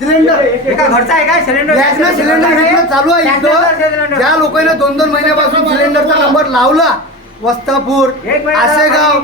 Cylinder एका घरचा आहे काय सिलेंडर? गॅसनं सिलेंडर विकणं चालू आहे इथं. ज्या लोकांना 2-2 महिन्यापासून सिलेंडरचा नंबर लावला, वस्तापूर, आसेगाव,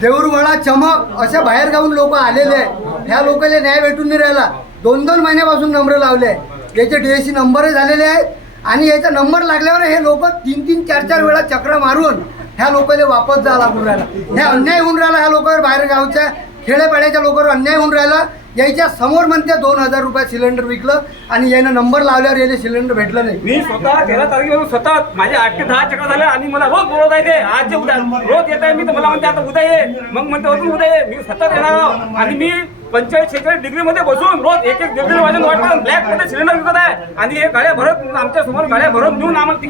देऊरवाडा, चमक अशा बाहेर गावून लोक आलेले आहे. ह्या लोकांना न्याय भेटून नाही राहिला. 2-2 महिन्यापासून नंबर लावले आहे. याचे DSC नंबर झालेले आहेत आणि याचा नंबर लागल्यावर हे लोक 3-3, 4-4 वेळा चक्र मारून ह्या लोकांना वापस जायला लागून राहिला. हे अन्याय होऊन राहिला. ह्या लोकांवर बाहेर गावच्या खेड्यापाड्याच्या लोकांवर अन्याय होऊन राहिला. याच्या समोर म्हणते 2000 रुपयात सिलेंडर विकलं आणि यानं नंबर लावल्यावर याला सिलेंडर भेटलं नाही. मी स्वतः 13 तारखेपासून सतत माझे 8 ते 10 चक्र झाले आणि मला रोज बोलत आहे ते आजचे उद्या रोज येत आहे. मी तर मला म्हणते आता उद्या ये, मग म्हणते अजून उद्या ये. मी सतत येणार आहो आणि मी 45-46 डिग्रीमध्ये बसून रोज एक डिग्री वाजून वाटतं ब्लॅक मध्ये सिलेंडर विकत आहे आणि हे गाड्या भरत आमच्या समोर गाड्या भरत नेऊन आम्हाला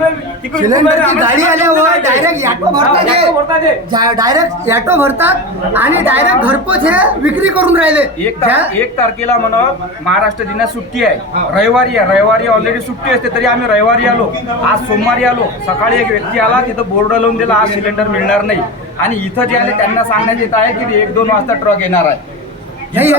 तिकडे सिलेंडरची गाडी आल्यावर डायरेक्ट ॲटो भरतात, डायरेक्ट ॲटो भरतात आणि डायरेक्ट घरपोच हे विक्री करून राहिले. 1 तारखेला म्हणत महाराष्ट्र दिनात सुट्टी आहे, रविवारी ऑलरेडी सुट्टी असते, तरी आम्ही रविवारी आलो. आज सोमवारी आलो. सकाळी एक व्यक्ती आला, तिथं बोर्ड लावून दिला आज सिलेंडर मिळणार नाही. आणि इथं जे आले त्यांना सांगण्यात येत आहे की 1-2 वाजता ट्रक येणार आहे.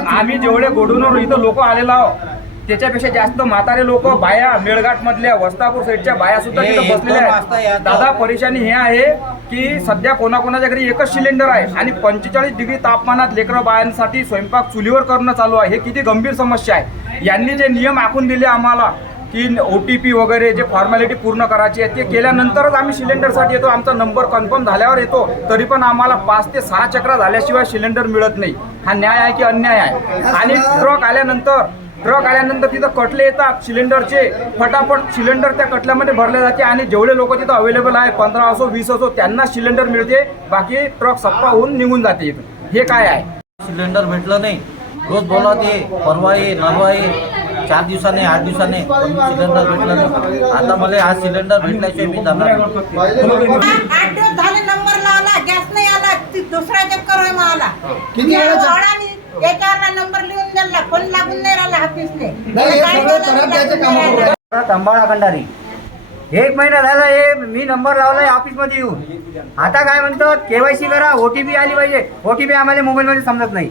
आम्ही जेवढे गोडूनवर इथं लोक आलेलो आहोत त्याच्यापेक्षा जास्त म्हातारे लोक, बाया, मेळघाट मधल्या वस्तापूर साईडच्या बाया सुद्धा तिथं बसलेल्या आहेत. दादा परेशानी हे आहे की सध्या कोणाकोणाच्या घरी एकच सिलेंडर आहे आणि 45 डिग्री तापमानात लेकरं बायांसाठी स्वयंपाक चुलीवर करणं चालू आहे. हे किती गंभीर समस्या आहे. यांनी जे नियम आखून दिले आम्हाला की OTP वगैरे जे फॉर्मॅलिटी पूर्ण करायची आहे ते केल्यानंतरच आम्ही सिलेंडरसाठी येतो. आमचा नंबर कन्फर्म झाल्यावर येतो, तरी पण आम्हाला 5 ते 6 चक्र झाल्याशिवाय सिलेंडर मिळत नाही. हा न्याय आहे की अन्याय आहे? आणि ट्रक आल्यानंतर तिथं कटले येतात सिलेंडरचे, फटाफट सिलेंडर त्या कटल्यामध्ये भरले जाते आणि जेवढे लोक तिथं अवेलेबल आहे 15 असो 20 असो त्यांना सिलेंडर मिळते, बाकी ट्रक सप्पा होऊन निघून जाते. हे काय आहे? सिलेंडर भेटलं नाही. रोज बोलत ये, परवा ये, नरवा ये, 4 दिवसाने 8 दिवसाने सिलेंडर भेटलं नाही. आता मला आज सिलेंडर भेटल्याशिवाय मी जाणार नाही. 8 दिवस झाले नंबर लावला, गॅस नाही आला, दुसरा चक्कर आहे मला. किती वेळा याच्यावर नंबर लिहून दिला, फोन लागून नाही राहिला ऑफिसने. अंबाळा खंडारी 1 महिना झाला हे मी नंबर लावलाय ऑफिसमध्ये येऊन. आता काय म्हणतात KYC करा, OTP आली पाहिजे. OTP आम्हाला मोबाईलमध्ये समजत नाही.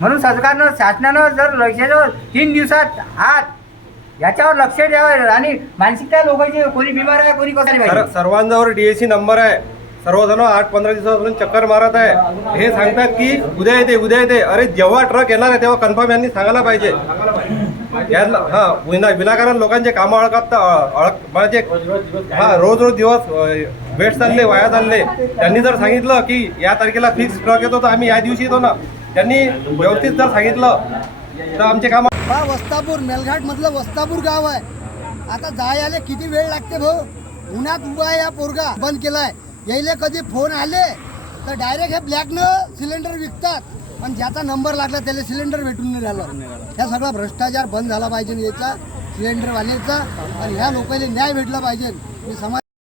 म्हणून शासनानं जर लक्षावर 3 दिवसात आत याच्यावर लक्ष द्यावं आणि मानसिकता लोकांची, कोणी बिमार आहे कोणी कसं पाहिजे. सर्वांजवळ DSC नंबर आहे. सर्वजण 8-15 दिवसापासून चक्कर मारत आहे. हे सांगतात की उद्या येते. अरे जेव्हा ट्रक येणार आहे तेव्हा कन्फर्म यांनी सांगायला पाहिजे. विनाकारण लोकांचे कामं म्हणजे रोज दिवस वेस्ट चालले, वाया चालले. त्यांनी जर सांगितलं की या तारखेला फिक्स ट्रक येतो तर आम्ही या दिवशी येतो ना. त्यांनी व्यवस्थित जर सांगितलं तर आमचे काम. वस्तापूर मेलघाट मधलं वस्तापूर गाव आहे. आता जायला किती वेळ लागते भाऊ? उन्हात उभा आहे. या पोरगा बंद केलाय. यायले कधी फोन आले तर डायरेक्ट हे ब्लॅकनं सिलेंडर विकतात, पण ज्याचा नंबर लागला त्याला सिलेंडर भेटून नाही राहिलं. ह्या सगळा भ्रष्टाचार बंद झाला पाहिजे याचा, सिलेंडरवाल्याचा. आणि ह्या लोकांना न्याय भेटला पाहिजे. मी समाज